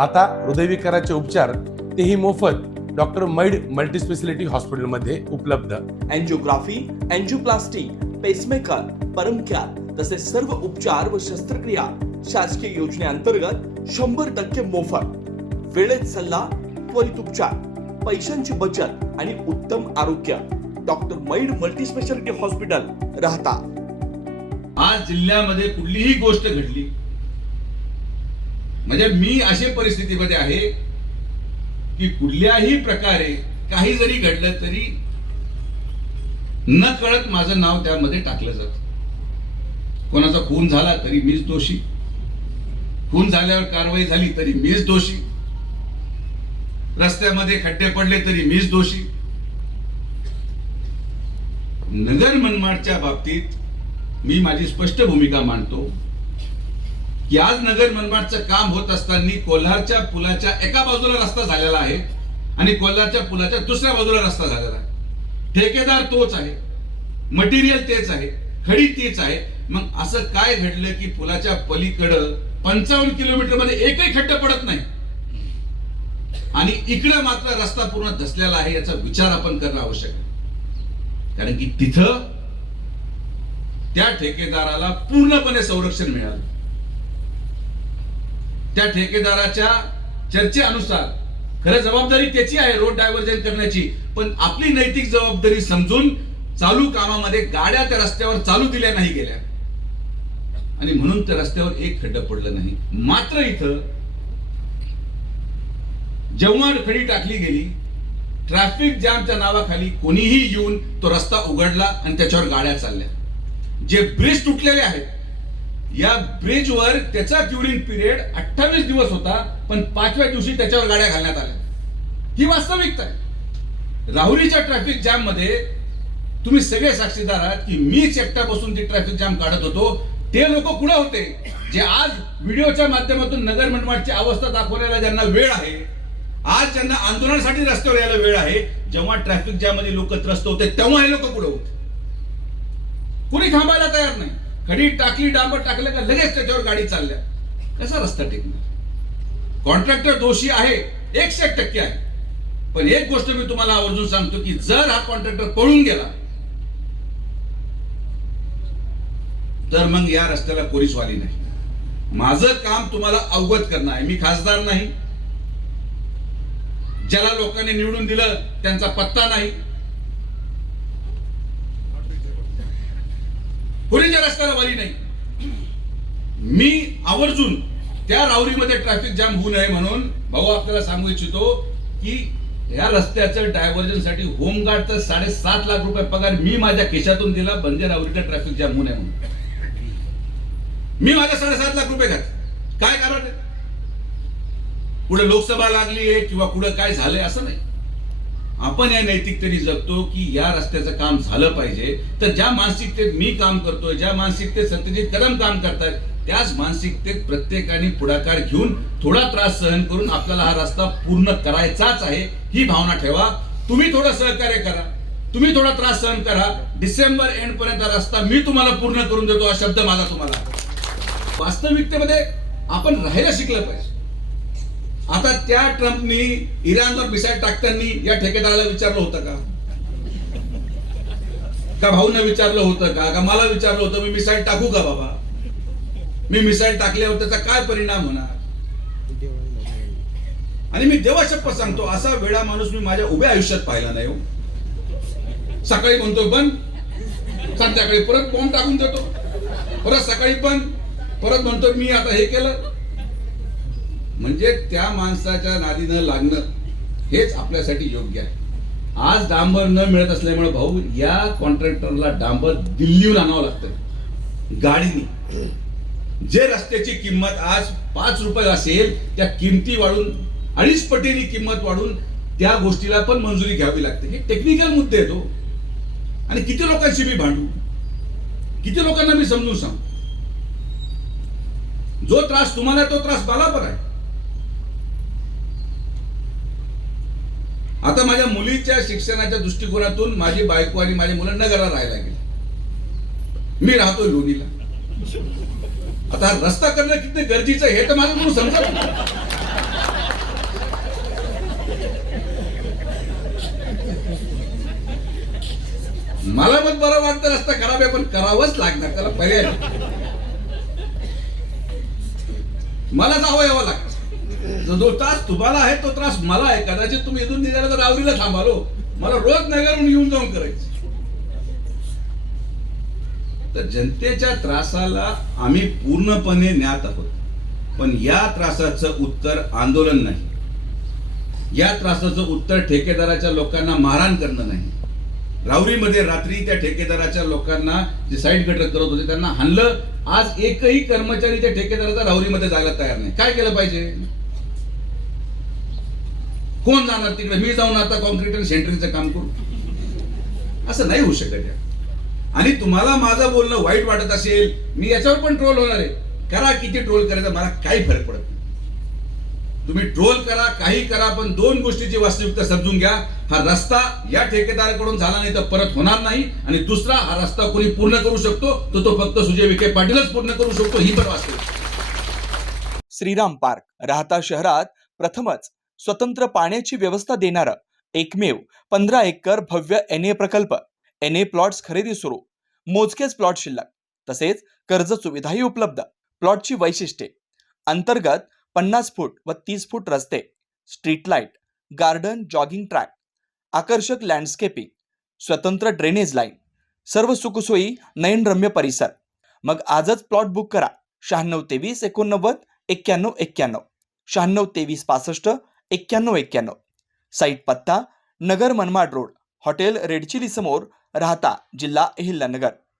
आता हृदयविकाराचे उपचार तेही मोफत डॉक्टर मैड मल्टीस्पेशालिटी हॉस्पिटलमध्ये उपलब्ध. अँजिओग्राफी, अँजिओप्लास्टी, पेसमेकर, परमकॅर तसेच सर्व उपचार व शस्त्रक्रिया शासकीय योजनेअंतर्गत 100% मोफत. वेळेत सल्ला, त्वरित उपचार, पैशांची बचत आणि उत्तम आरोग्य. डॉक्टर मैड मल्टीस्पेशालिटी हॉस्पिटल, राहता. आज जिल्ह्यामध्ये कुठलीही गोष्ट घडली म्हणजे मी अशा परिस्थितीमध्ये आहे की कुठल्याही प्रकारे काही जरी घडलं तरी न कळत माझं नाव त्यामध्ये टाकलं जातं. कोणाचा खून झाला तरी मीच दोषी, खून झाल्यावर कारवाई झाली तरी मीच दोषी, रस्त्यामध्ये खड्डे पडले तरी मीच दोषी. नगर मनमाडच्या बाबतीत मी माझी स्पष्ट भूमिका मांडतो की आज नगर मनमाडचं काम होत असताना कोल्हारच्या पुलाच्या एका बाजूला रस्ता झालेला आहे आणि कोल्हारच्या पुलाच्या दुसऱ्या बाजूला रस्ता झालेला आहे. ठेकेदार तोच आहे, मटेरियल तेच आहे, खडी तीच आहे. मग असं काय घडलं की पुलाच्या पलीकडं 55 किलोमीटर मध्ये एकही खड्डा पडत नाही आणि इकडे मात्र रस्ता पूर्ण धसलेला आहे. याचा विचार आपण करणं आवश्यक आहे. कारण की तिथं त्या ठेकेदाराला पूर्णपणे संरक्षण मिळालं. त्या ठेकेदाराच्या चर्चेनुसार खरं जबाबदारी त्याची आहे रोड डायव्हर्जन करण्याची, पण आपली नैतिक जबाबदारी समजून चालू कामामध्ये गाड्या त्या रस्त्यावर चालू दिल्या नाही गेल्या आणि म्हणून त्या रस्त्यावर एक खड्डा पडलं नाही. मात्र इथं जेव्हा खडी टाकली गेली, ट्रॅफिक जॅमच्या नावाखाली कोणीही येऊन तो रस्ता उघडला आणि त्याच्यावर गाड्या चालल्या. जे ब्रिज तुटलेले आहेत, या ब्रिजवर त्याचा क्युरिंग पिरियड 28 दिवस होता, पण 5व्या दिवशी त्याच्यावर गाड्या घालण्यात आल्या. ही वास्तविकता आहे. राहुरीच्या ट्रॅफिक जॅम मध्ये तुम्ही सगळे साक्षीदार आहात की मीच एकटा बसून ती ट्रॅफिक जॅम काढत होतो. ते लोक कुठे होते जे आज व्हिडिओच्या माध्यमातून नगर मनमाडची अवस्था दाखवण्याला ज्यांना वेळ आहे, आज ज्यांना आंदोलनासाठी रस्त्यावर यायला वेळ आहे, जेव्हा ट्रॅफिक जॅम मध्ये लोक त्रस्त होते तेव्हा हे लोक कुठे होते? कुणी थांबायला तयार नाही. खडी टाकली, डांबर टाकलं का लगेच त्याच्यावर गाडी चालल्या. कसा रस्ता टिकणार? कॉन्ट्रॅक्टर दोषी आहे, 100% आहे. पण एक गोष्ट मी तुम्हाला आवर्जून सांगतो की जर हा कॉन्ट्रॅक्टर पळून गेला तर मग या रस्त्याला कोणीच वाली नाही. माझं काम तुम्हाला अवगत करणं आहे. मी खासदार नाही, ज्याला लोकांनी निवडून दिलं त्यांचा पत्ता नाही, कोणीच्या रस्त्याला वाली नाही. मी आवर्जून त्या राहुरीमध्ये ट्रॅफिक जाम होऊ नये म्हणून भाऊ आपल्याला सांगू इच्छितो की या रस्त्याचं डायव्हर्जन साठी होमगार्डचा 7.5 लाख रुपये पगार मी माझ्या खिशातून दिला, म्हणजे राहुरीचा ट्रॅफिक जाम होऊ नये म्हणून. मी माझ्या 7.5 लाख रुपये घात. काय कारण आहे? पुढे लोकसभा लागली आहे किंवा पुढे काय झालंय असं नाही. आपण या नैतिकतेने जगतो की या रस्त्याचं काम झालं पाहिजे. तर ज्या मानसिकतेत मी काम करतोय, ज्या मानसिकतेत सत्यजित कदम काम करतात, त्याच मानसिकतेत प्रत्येकाने पुढाकार घेऊन थोडा त्रास सहन करून आपल्याला हा रस्ता पूर्ण करायचाच आहे ही भावना ठेवा. तुम्ही थोडं सहकार्य करा, तुम्ही थोडा त्रास सहन करा. डिसेंबर एंड पर्यंत रस्ता मी तुम्हाला पूर्ण करून देतो हा शब्द माझा तुम्हाला. वास्तविकतेमध्ये आपण राहायला शिकलं पाहिजे. आता त्या ट्रम्पनी इराणवर मिसाईल टाकताना या ठेकेदाराला विचारलं होतं का भाऊंना विचारलं होतं का मला विचारलं होतं मी मिसाईल टाकू का बाबा? मी मिसाईल टाकल्यावर त्याचा काय परिणाम होणार? आणि मी देवा शपथ सांगतो असा वेळा माणूस मी माझ्या उभ्या आयुष्यात पाहिला नाही. सकाळी म्हणतो बंद, संध्याकाळी परत बॉम्ब टाकून देतो, परत सकाळी बंद, परत म्हणतो मी आता हे केलं. म्हणजे त्या माणसाच्या नादी न लागणं हेच आपल्यासाठी योग्य आहे. आज डांबर न मिळत असल्यामुळे भाऊ या कॉन्ट्रॅक्टरला डांबर दिल्लीहून आणावं लागतं गाडीने. जे रस्त्याची किंमत आज 5 रुपये असेल त्या किमती वाढून 2.5 पटीने किंमत वाढून त्या गोष्टीला पण मंजुरी घ्यावी लागते. हे टेक्निकल मुद्दे आहेत. आणि किती लोकांशी मी भांडू, किती लोकांना मी समजून सांगू. जो त्रास तुम्हाला तो त्रास मला पण आहे. आता माझ्या मुलीच्या शिक्षणाच्या दृष्टिकोनातून माझी बायको आणि माझी मुलं नगरला राहायला गेली. मी राहतोय लोणीला. आता रस्ता करणं किती गरजेचं आहे हे तर माझं म्हणून समजत नाही. मला पण बरं वाटतं, रस्ता खराब आहे पण करावंच लागणार, त्याला पर्याय नाही. मला जावं यावं लागतं. जो त्रास तुम्हाला आहे तो त्रास मला आहे. कदाचित तुम्ही इथून निघाला तर रावरीला थांबालो, मला रोज नगरहून येऊन जाऊन करायचं. तर जनतेच्या त्रासाला आम्ही पूर्णपणे ज्ञात आहोत, पण या त्रासाचं उत्तर आंदोलन नाही, या त्रासाचं उत्तर ठेकेदाराच्या लोकांना मारहाण करणं नाही. राहुरीमध्ये रात्री त्या ठेकेदाराच्या लोकांना जे साईड गटर करत होते त्यांना हाणलं. आज एकही कर्मचारी त्या ठेकेदाराचा राहुरीमध्ये जायला तयार नाही. काय केलं पाहिजे? कोण जाणार तिकडे? मी जाऊन आता कॉन्क्रीट आणि सेंटरिंगचं काम करू? असं नाही होऊ शकत. आणि तुम्हाला माझं बोलणं वाईट वाटत असेल, मी याच्यावर पण ट्रोल होणार आहे. करा, किती ट्रोल करायचा मला काही फरक पडत नाही. तुम्ही ट्रोल करा, काही करा, पण दोन गोष्टीची वास्तविकता समजून घ्या. हा रस्ता या ठेकेदाराकडून झाला नाही तर परत होणार नाही. आणि दुसरा, हा रस्ता कोणी पूर्ण करू शकतो तो फक्त सुजय विखे पाटीलच पूर्ण करू शकतो, ही पण वास्तविकता. श्रीराम पार्क राहता शहरात प्रथमच स्वतंत्र पाण्याची व्यवस्था देणारं एकमेव 15 एकर भव्य NA प्रकल्प. NA प्लॉट्स खरेदी सुरू, मोजकेच प्लॉट शिल्लक, तसेच कर्ज सुविधाही उपलब्ध. प्लॉटची वैशिष्ट्ये: अंतर्गत 50 फूट व 30 फूट रस्ते, street light, garden, jogging track, आकर्षक लँडस्केपिंग, स्वतंत्र ड्रेनेज लाईन, सर्व सुखसोयी, नयनरम्य परिसर. मग आजच प्लॉट बुक करा. 9623 89 91 91, 9623 65 91 91. साईट पत्ता: Nagar Manmad road, hotel red chilli समोर, राहता, जिल्हा अहिल्यानगर.